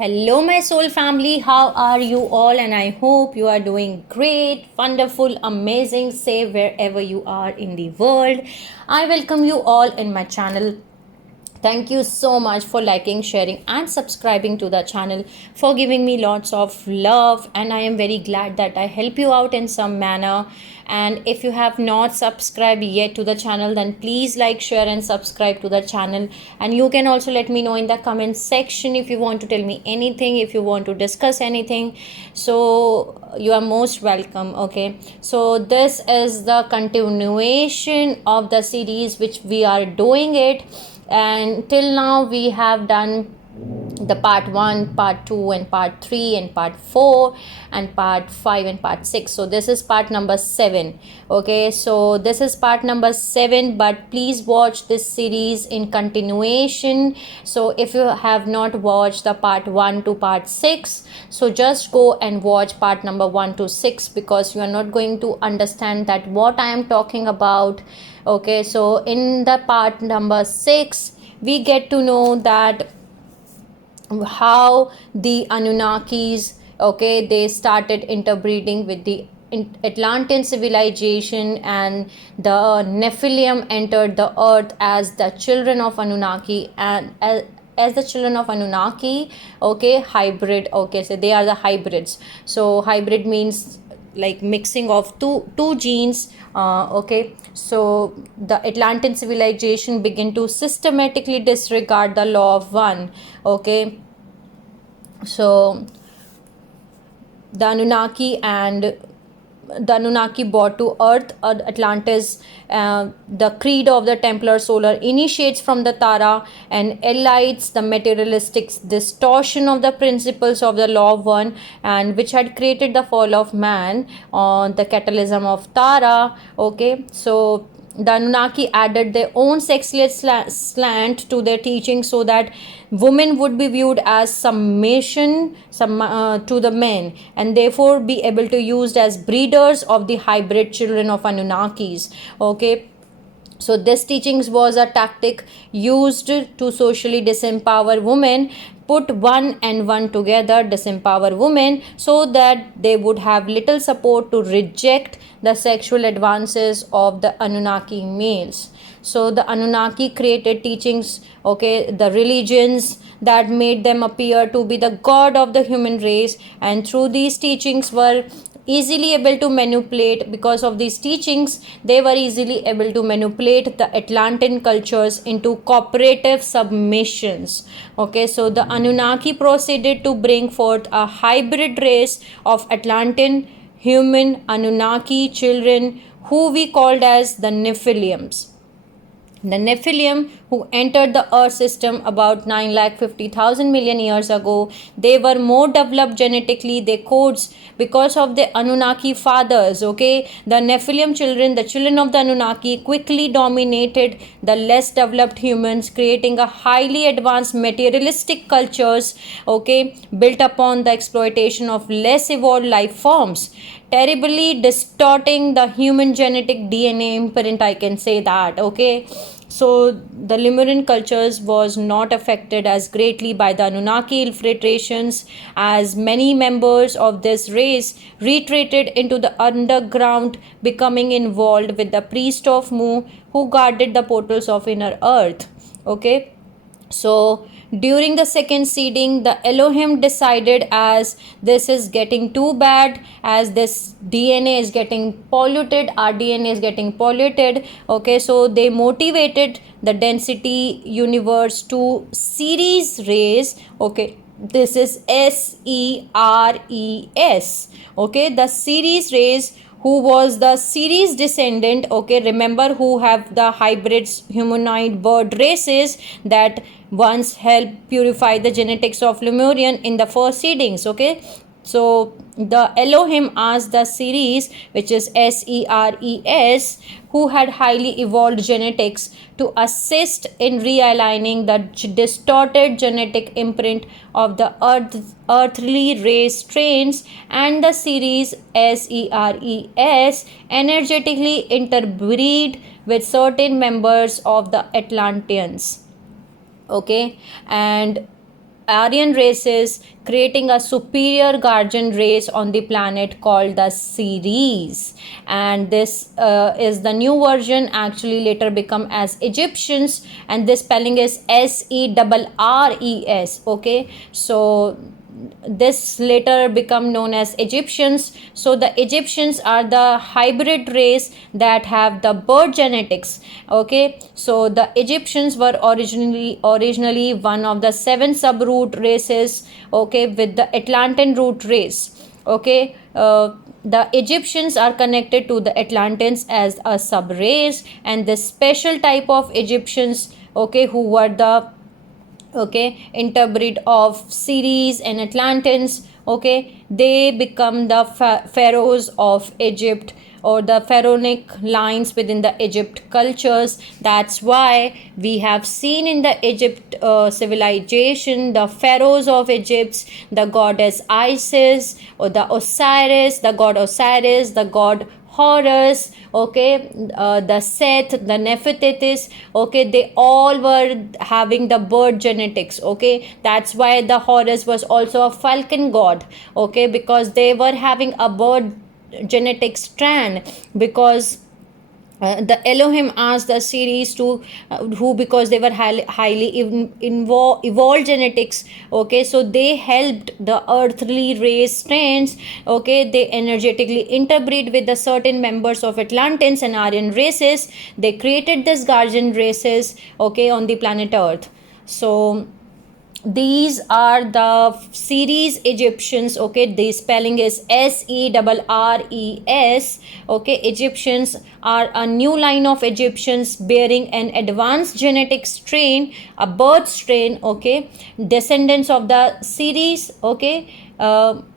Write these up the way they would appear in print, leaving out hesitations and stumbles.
Hello, my soul family. How are you all? And I hope you are doing great, wonderful, amazing, safe wherever you are in the world. I welcome you all in my channel. Thank you so much for liking, sharing, and subscribing to the channel, for giving me lots of love. And I am very glad that I help you out in some manner. And if you have not subscribed yet to the channel, then please like, share, and subscribe to the channel. And you can also let me know in the comment section if you want to tell me anything, if you want to discuss anything. So you are most welcome. Okay, so this is the continuation of the series which we are doing it, and till now we have done the part 1, part 2, and part 3, and part 4, and part 5, and part 6. So this is part number 7. Okay, so this is part number 7, but please watch this series in continuation. So if you have not watched the part 1 to part 6, so just go and watch part number 1 to 6, because you are not going to understand that what I am talking about. Okay, so in the part number 6 we get to know that how the Anunnakis, okay, they started interbreeding with the Atlantean civilization, and the Nephilim entered the earth as the children of Anunnaki, and as the children of Anunnaki, okay, hybrid, okay, so they are the hybrids. So hybrid means like mixing of two genes. Okay, so the Atlantean civilization began to systematically disregard the law of one. Okay, so the Anunnaki brought to Earth Atlantis. The creed of the Templar Solar initiates from the Tara and elides the materialistic distortion of the principles of the law of one, and which had created the fall of man on the catalysm of Tara. Okay, so the Anunnaki added their own sexless slant to their teaching, so that women would be viewed as submission to the men, and therefore be able to used as breeders of the hybrid children of Anunnakis. Okay, so this teachings was a tactic used to socially disempower women, put one and one together, disempower women, so that they would have little support to reject the sexual advances of the Anunnaki males. So the Anunnaki created teachings, okay, the religions that made them appear to be the god of the human race, and through these teachings were easily able to manipulate. Because of these teachings, they were easily able to manipulate the Atlantean cultures into cooperative submissions. Okay, so the Anunnaki proceeded to bring forth a hybrid race of Atlantean human Anunnaki children, who we called as the Nephilims. The Nephilim, who entered the Earth system about 9,50,000 million years ago, they were more developed genetically, their codes, because of the Anunnaki fathers. Okay, the Nephilim children, the children of the Anunnaki, quickly dominated the less developed humans, creating a highly advanced materialistic cultures, okay, built upon the exploitation of less evolved life forms, terribly distorting the human genetic DNA imprint, I can say that. Okay, so the Lemurian cultures was not affected as greatly by the Anunnaki infiltrations, as many members of this race retreated into the underground, becoming involved with the priest of Mu, who guarded the portals of inner earth. Okay, so during the second seeding, the Elohim decided, as this is getting too bad, as this DNA is getting polluted, our DNA is getting polluted. Okay, so they motivated the density universe to Ceres rays. Okay, this is SERES. Okay, the Ceres rays, who was the Ceres descendant. Okay, remember, who have the hybrids humanoid bird races that once helped purify the genetics of Lemurian in the first seedings. Okay, so the Elohim asked the Ceres, which is SERES, who had highly evolved genetics, to assist in realigning the distorted genetic imprint of the earthly race strains, and the Ceres SERES energetically interbreed with certain members of the Atlanteans. Okay, and Aryan races, creating a superior guardian race on the planet called the Ceres. And this is the new version, actually later become as Egyptians, and this spelling is Seres. Okay, so this later become known as Egyptians. So the Egyptians are the hybrid race that have the bird genetics. Okay, so the Egyptians were originally one of the 7 subroot races, okay, with the Atlantean root race. Okay, the Egyptians are connected to the Atlanteans as a sub race, and this special type of Egyptians, okay, who were the interbreed of Ceres and Atlanteans, okay, they become the pharaohs of Egypt, or the pharaonic lines within the Egypt cultures. That's why we have seen in the Egypt civilization the pharaohs of Egypt, the goddess Isis, or the Osiris, the god Osiris, the god Horus, okay, the Seth, the Nefertitis, okay, they all were having the bird genetics. Okay, that's why the Horus was also a falcon god, okay, because they were having a bird genetic strand, because the Elohim asked the Ceres to who, because they were highly evolved genetics, okay, so they helped the earthly race strands, okay, they energetically interbreed with the certain members of Atlanteans and Aryan races. They created this guardian races, okay, on the planet Earth. So these are the Ceres Egyptians, okay, the spelling is Seres. Okay, Egyptians are a new line of Egyptians bearing an advanced genetic strain, a birth strain, okay, descendants of the Ceres. Okay,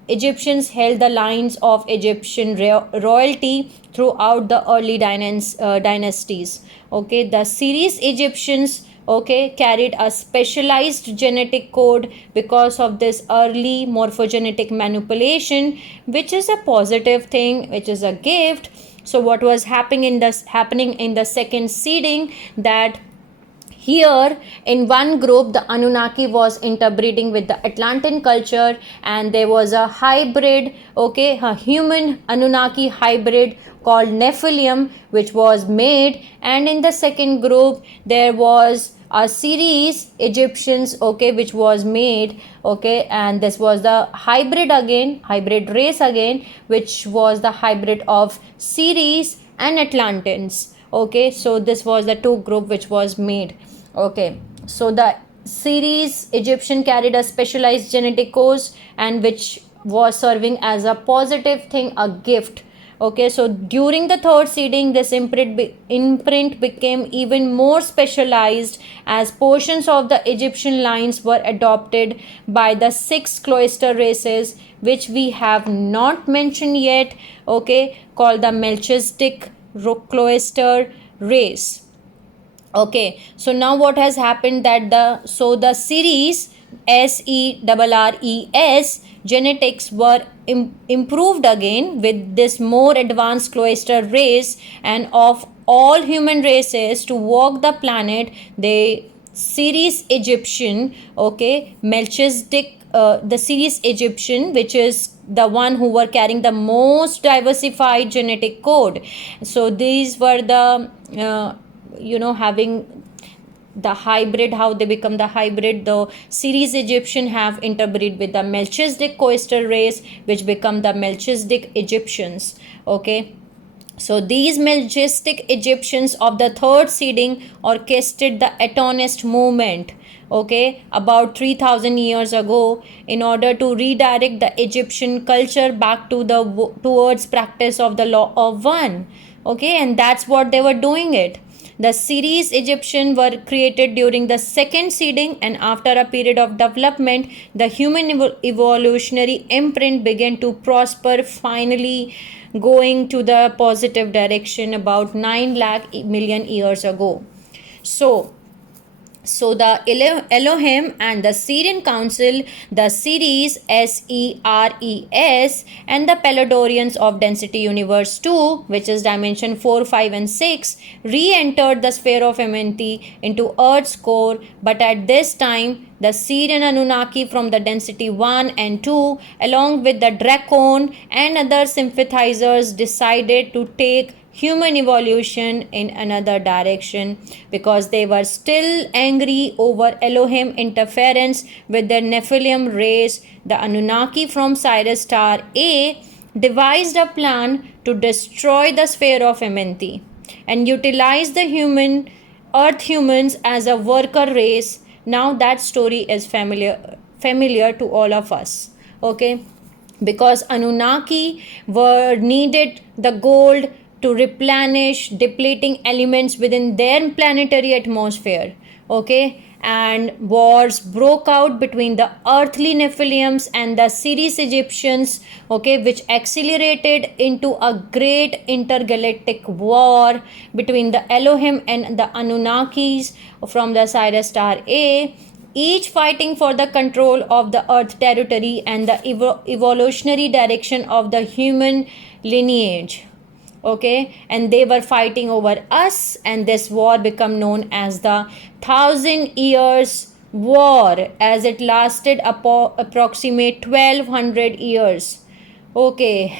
Egyptians held the lines of Egyptian royalty throughout the early dynasties. Okay, the Ceres Egyptians, okay, carried a specialized genetic code because of this early morphogenetic manipulation, which is a positive thing, which is a gift. So what was happening in the second seeding, that here in one group the Anunnaki was interbreeding with the Atlantean culture, and there was a hybrid, okay, a human Anunnaki hybrid called Nephilim, which was made. And in the second group there was a Ceres Egyptians, okay, which was made, okay, and this was the hybrid race again, which was the hybrid of Ceres and Atlanteans. Okay, so this was the two group which was made. Okay, so the Ceres Egyptian carried a specialized genetic code, and which was serving as a positive thing, a gift. Okay, so during the third seeding, this imprint became even more specialized, as portions of the Egyptian lines were adopted by the 6 cloister races, which we have not mentioned yet, okay, called the Melchizedek cloister race. Okay, so now what has happened, that the Ceres Seres genetics were improved again with this more advanced cloister race, and of all human races to walk the planet, the Ceres Egyptian, okay, Melchizedek, the Ceres Egyptian, which is the one who were carrying the most diversified genetic code. So these were the having the hybrid, how they become the hybrid. The Ceres Egyptian have interbreed with the Melchizedek cloister race, which become the Melchizedek Egyptians. Okay, so these Melchizedek Egyptians of the third seeding orchestrated the Atonist movement, okay, about 3000 years ago, in order to redirect the Egyptian culture back to towards practice of the law of one. Okay, and that's what they were doing it. The Ceres Egyptian were created during the second seeding, and after a period of development, the human evolutionary imprint began to prosper, finally going to the positive direction about 9 lakh million years ago. So So the Elohim and the Syrian Council, the Ceres, SERES, and the Peladorians of Density Universe 2, which is dimension 4, 5, and 6, re-entered the sphere of Amenti into Earth's core, but at this time, the Syrian Anunnaki from the density 1 and 2, along with the Dracon and other sympathizers, decided to take human evolution in another direction because they were still angry over Elohim interference with their Nephilim race. The Anunnaki from Sirius star A devised a plan to destroy the sphere of Amenti and utilize the earth humans as a worker race. Now that story is familiar to all of us. Okay, because Anunnaki were needed the gold to replenish depleting elements within their planetary atmosphere. Okay, and wars broke out between the earthly Nephilims and the Ceres Egyptians, okay, which accelerated into a great intergalactic war between the Elohim and the Anunnakis from the Sirius star A, each fighting for the control of the earth territory and the evolutionary direction of the human lineage. Okay, and they were fighting over us, and this war became known as the 1,000 years war, as it lasted approximate 1200 years. Okay,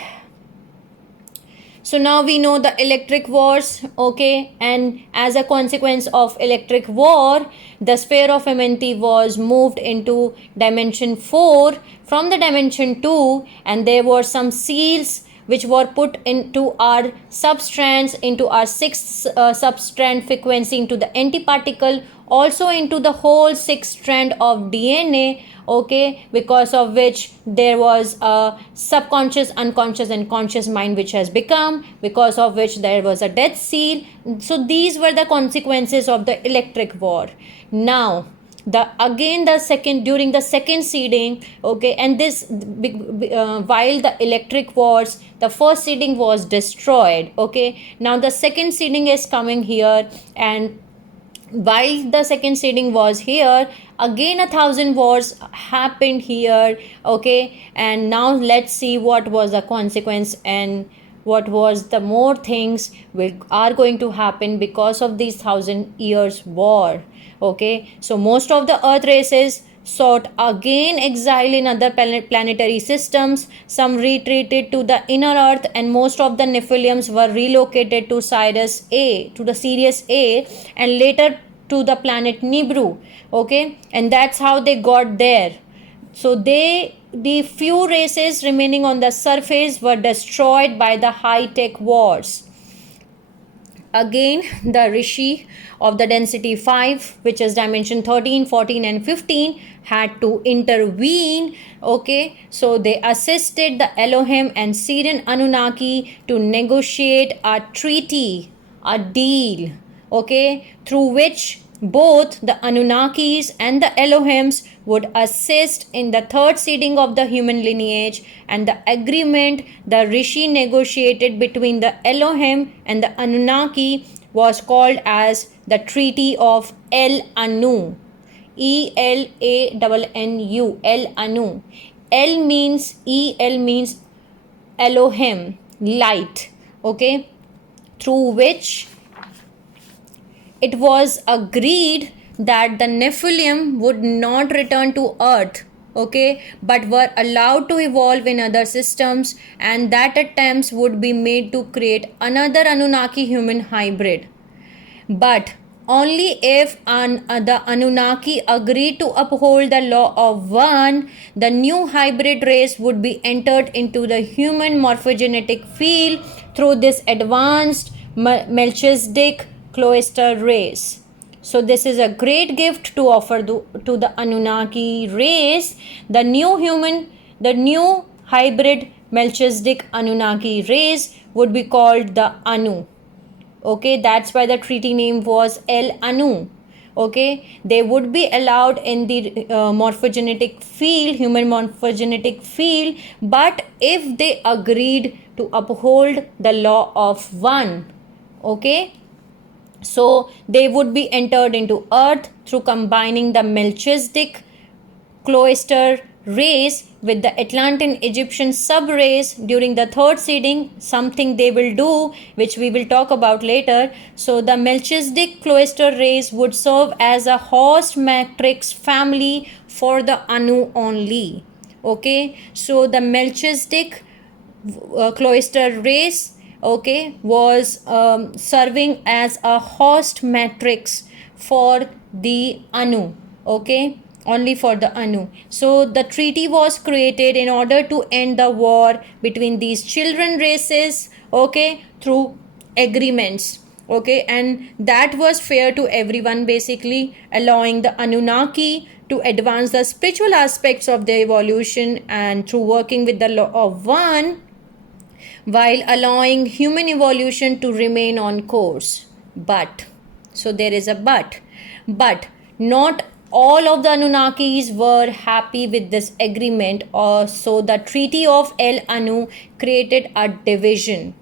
so now we know the electric wars. Okay, and as a consequence of electric war, the sphere of Amenti was moved into dimension 4 from the dimension 2, and there were some seals which were put into our substrands, into our sixth substrand frequency, into the antiparticle, also into the whole sixth strand of DNA. Okay, because of which there was a subconscious, unconscious, and conscious mind which has become, because of which there was a death seal. So these were the consequences of the electric war. Now during the second seeding, okay, and this while the electric wars, the first seeding was destroyed. Okay, now the second seeding is coming here, and while the second seeding was here, again 1,000 wars happened here. Okay, and now let's see what was the consequence and what was the more things are going to happen because of these 1,000 years war. Okay, so most of the earth races sought again exile in other planetary systems. Some retreated to the inner earth, and most of the Nephilims were relocated to Sirius A, to the Sirius A, and later to the planet Nibiru. Okay, and that's how they got there. So the few races remaining on the surface were destroyed by the high-tech wars. Again, the Rishi of the density 5, which is dimension 13, 14, and 15, had to intervene. Okay, so they assisted the Elohim and Syrian Anunnaki to negotiate a treaty, a deal, okay, through which both the Anunnakis and the Elohims would assist in the third seeding of the human lineage, and the agreement the Rishi negotiated between the Elohim and the Anunnaki was called as the Treaty of El Anu. ELANNU, El Anu. El means Elohim, light, okay, through which it was agreed that the Nephilim would not return to Earth, okay, but were allowed to evolve in other systems, and that attempts would be made to create another Anunnaki human hybrid. But only if the Anunnaki agreed to uphold the law of one, the new hybrid race would be entered into the human morphogenetic field through this advanced Melchizedek cloister race. So this is a great gift to offer to the Anunnaki race. The new hybrid Melchizedek Anunnaki race would be called the Anu. Okay, that's why the treaty name was El Anu. Okay, they would be allowed in the morphogenetic field, human morphogenetic field, but if they agreed to uphold the law of one. Okay, So they would be entered into earth through combining the Melchizedek cloister race with the Atlantean Egyptian sub race during the third seeding, something they will do, which we will talk about later. So the Melchizedek cloister race would serve as a host matrix family for the Anu only. Okay, so the Melchizedek cloister race, okay, was serving as a host matrix for the Anu, okay, only for the Anu. So the treaty was created in order to end the war between these children races, okay, through agreements, okay, and that was fair to everyone, basically allowing the Anunnaki to advance the spiritual aspects of their evolution and through working with the law of one, while allowing human evolution to remain on course. But, so there is a but not all of the Anunnakis were happy with this agreement, or so the Treaty of El Anu created a division,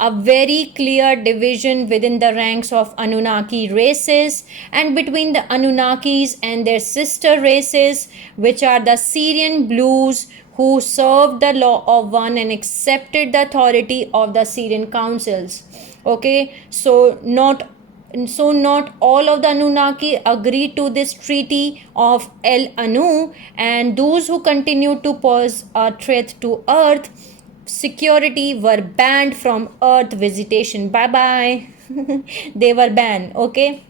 a very clear division within the ranks of Anunnaki races and between the Anunnakis and their sister races, which are the Syrian Blues, who served the law of one and accepted the authority of the Syrian councils. Okay, so not all of the Anunnaki agreed to this treaty of El Anu, and those who continued to pose a threat to Earth security were banned from Earth visitation. Bye bye. They were banned, okay.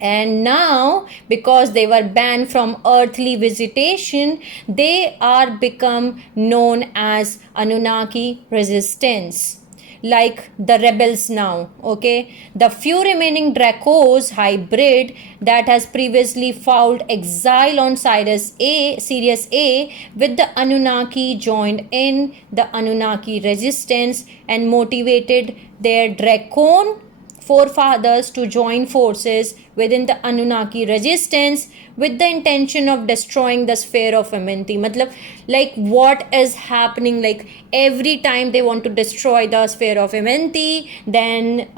And now, because they were banned from earthly visitation, they are become known as Anunnaki resistance, like the rebels now, okay. The few remaining Dracos hybrid that has previously fouled exile on Sirius A with the Anunnaki joined in the Anunnaki resistance and motivated their Dracon forefathers to join forces within the Anunnaki resistance with the intention of destroying the sphere of Amenti. Matlab, like what is happening, like every time they want to destroy the sphere of Amenti, then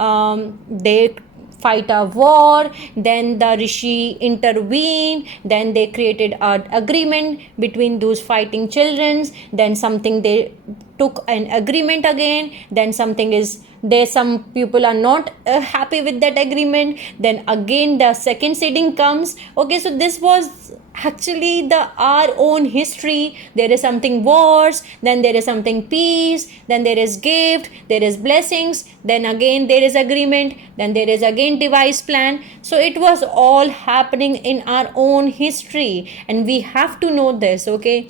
they fight a war, then the Rishi intervene, then they created an agreement between those fighting children, then something they took an agreement again, then something is there, some people are not happy with that agreement, then again the second seeding comes, okay. So this was actually the our own history. There is something wars, then there is something peace, then there is gift, there is blessings, then again there is agreement, then there is again device plan. So it was all happening in our own history, and we have to know this, okay.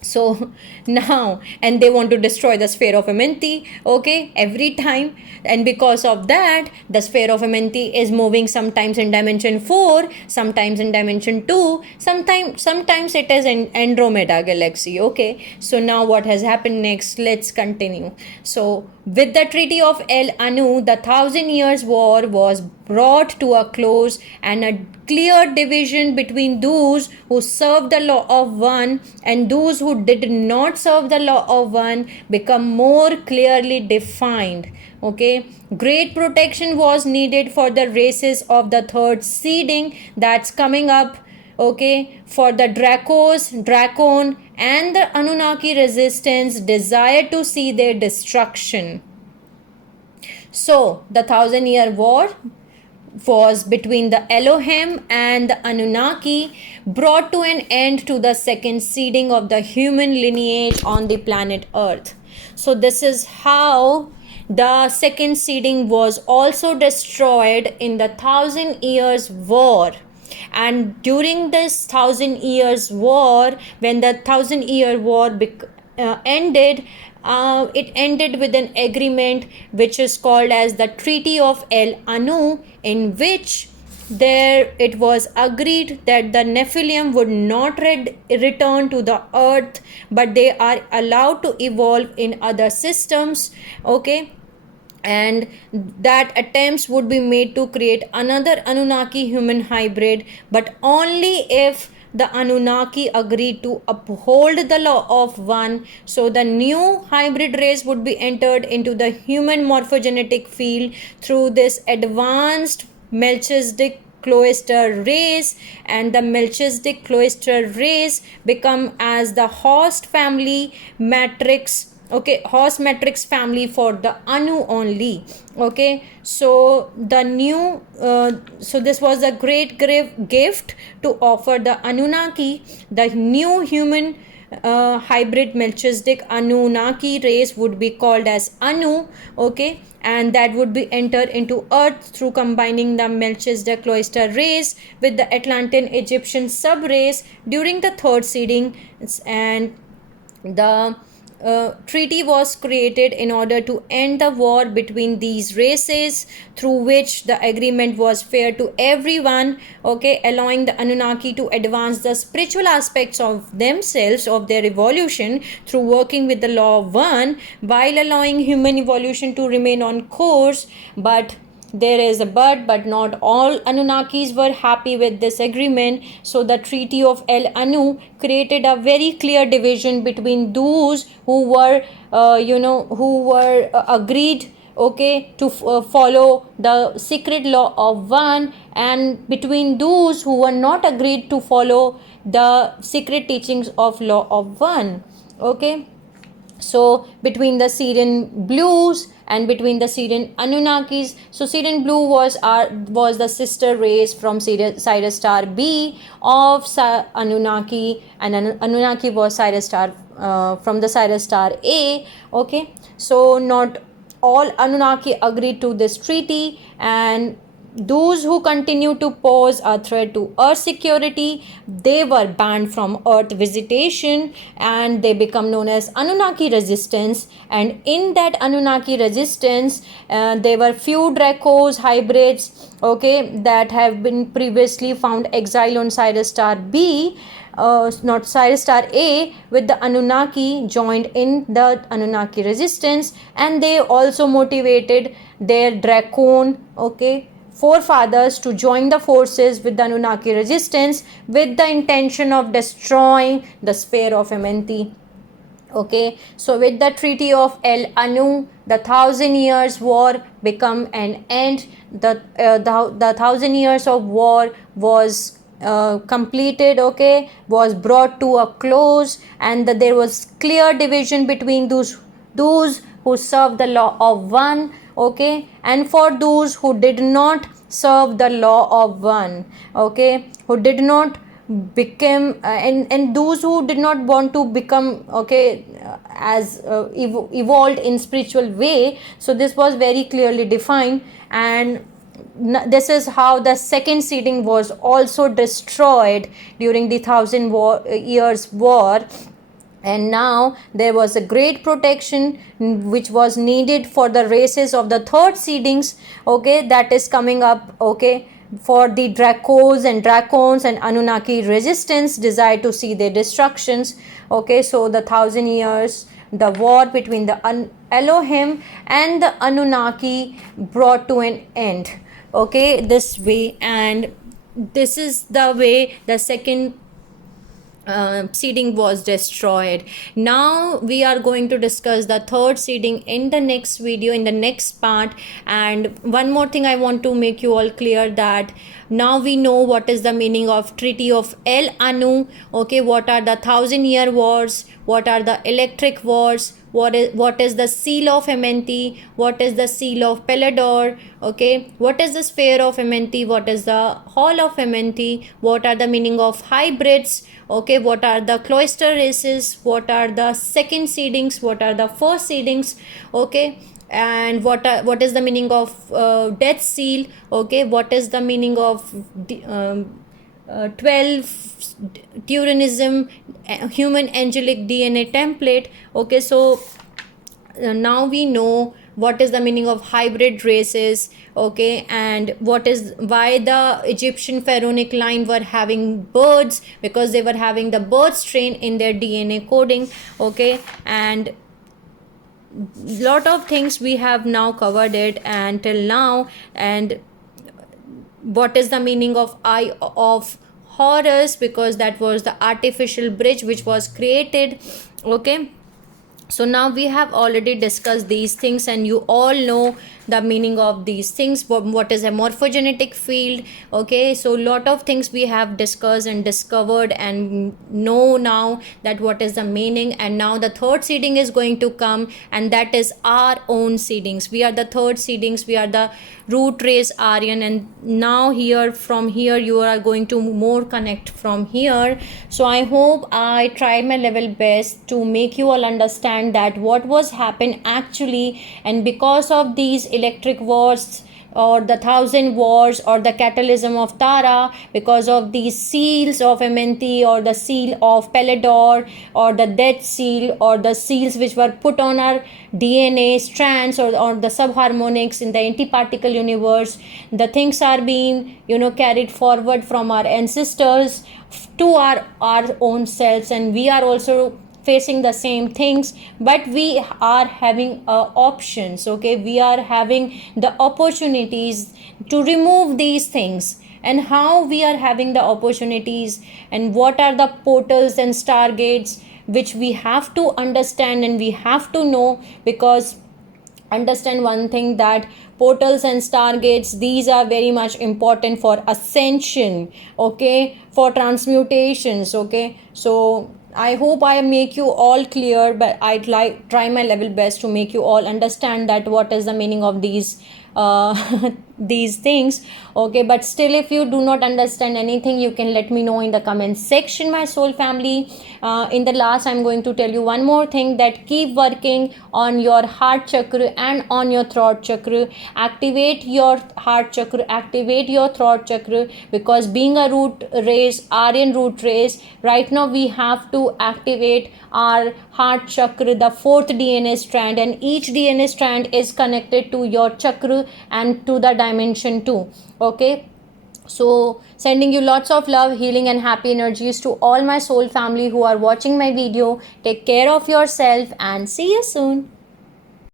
So now, and they want to destroy the sphere of Amenti, okay, every time. And because of that, the sphere of Amenti is moving sometimes in dimension 4, sometimes in dimension 2, sometimes it is in Andromeda galaxy, okay. So now what has happened next, let's continue. So with the Treaty of El Anu, the 1,000 Years War was brought to a close, and a clear division between those who served the law of one and those who did not serve the law of one become more clearly defined, okay. Great protection was needed for the races of the third seeding that's coming up, okay. For the Dracon and the Anunnaki resistance desire to see their destruction. So the 1,000 Year War was between the Elohim and the Anunnaki, brought to an end to the second seeding of the human lineage on the planet Earth. So this is how the second seeding was also destroyed in the 1,000 Years War. And during this 1,000 Years War, when the 1,000 Year War ended, it ended with an agreement which is called as the Treaty of El Anu, in which there it was agreed that the Nephilim would not return to the earth, but they are allowed to evolve in other systems, okay. And that attempts would be made to create another Anunnaki human hybrid, but only if the Anunnaki agreed to uphold the law of one. So the new hybrid race would be entered into the human morphogenetic field through this advanced Melchizedek Cloister race, and the Melchizedek Cloister race become as the host family matrix, okay, host matrix family for the Anu only. Okay, so the new so this was a great gift to offer the Anunnaki. The new human hybrid Melchizedek Anunnaki race would be called as Anu. Okay, and that would be entered into earth through combining the Melchizedek Cloister race with the Atlantean Egyptian sub race during the third seeding. And the treaty was created in order to end the war between these races, through which the agreement was fair to everyone, okay, allowing the Anunnaki to advance the spiritual aspects of themselves, of their evolution, through working with the law of one, while allowing human evolution to remain on course. But there is a but not all Anunnakis were happy with this agreement. So the Treaty of El Anu created a very clear division between those who were, agreed, okay, to follow the secret law of one, and between those who were not agreed to follow the secret teachings of law of one. Okay, so between the Syrian blues and between the Syrian Anunnakis. So Syrian blue was the sister race from Sirius star B of Anunnaki, and Anunnaki was Sirius star from the Sirius star A. Okay, so not all Anunnaki agreed to this treaty, and those who continue to pose a threat to Earth security, they were banned from Earth visitation, and they become known as Anunnaki resistance. And in that Anunnaki resistance, there were few Dracos hybrids, okay, that have been previously found exile on Sirius star B, not Sirius star A, with the Anunnaki joined in the Anunnaki resistance, and they also motivated their Dracon, okay, forefathers to join the forces with the Anunnaki resistance with the intention of destroying the sphere of Amenti. Okay, so with the Treaty of El Anu, the 1,000 years war become an end. The 1,000 years of war was completed, okay, was brought to a close, and there was clear division between those who served the law of one, okay, and for those who did not serve the law of one, okay, who did not become and those who did not want to become, okay, as evolved in spiritual way. So this was very clearly defined, and this is how the second seeding was also destroyed during the 1,000 years war. And now there was a great protection which was needed for the races of the third seedings, okay, that is coming up, okay, for the Dracos and Dracons and Anunnaki resistance desire to see their destructions. Okay, so the 1,000 years, the war between the Elohim and the Anunnaki brought to an end, okay, this way. And this is the way the second seeding was destroyed. Now we are going to discuss the third seeding in the next video, in the next part. And one more thing I want to make you all clear, that now we know what is the meaning of Treaty of El Anu, okay, what are the 1,000 year wars, what are the electric wars, what is the seal of Amenti, what is the seal of Pelador, okay, what is the sphere of Amenti, what is the hall of Amenti, what are the meaning of hybrids, okay, what are the cloister races, what are the second seedings, what are the first seedings, okay, and what is the meaning of death seal, okay, what is the meaning of 12 Turanism, human angelic DNA template, okay. So now we know what is the meaning of hybrid races, okay, and why the Egyptian pharaonic line were having birds, because they were having the bird strain in their DNA coding, okay. And lot of things we have now covered it until now. And what is the meaning of eye of Horus, because that was the artificial bridge which was created. Okay, so now we have already discussed these things, and you all know the meaning of these things. What is a morphogenetic field? Okay, so lot of things we have discussed and discovered and know now that what is the meaning. And now the third seeding is going to come, and that is our own seedings. We are the third seedings, we are the root race Aryan, and now here from here you are going to more connect from here. So I hope I tried my level best to make you all understand that what was happened actually. And because of these electric wars or the thousand wars or the catalysm of Tara, because of these seals of Amenti or the seal of Pelador or the death seal or the seals which were put on our DNA strands or the subharmonics in the antiparticle universe, the things are being carried forward from our ancestors to our own selves, and we are also facing the same things, but we are having options. Okay, we are having the opportunities to remove these things. And how we are having the opportunities, and what are the portals and stargates which we have to understand and we have to know. Because understand one thing, that portals and stargates, these are very much important for ascension, okay, for transmutations. Okay, so I hope I make you all clear, but I'd like try my level best to make you all understand that what is the meaning of these these things. Okay, but still if you do not understand anything, you can let me know in the comment section, my soul family. In the last, I'm going to tell you one more thing, that keep working on your heart chakra and on your throat chakra. Activate your heart chakra, activate your throat chakra, because being a root race, Aryan root race, right now we have to activate our heart chakra, the fourth DNA strand, and each DNA strand is connected to your chakra and to the dimension too. Okay, so sending you lots of love, healing and happy energies to all my soul family who are watching my video. Take care of yourself and see you soon.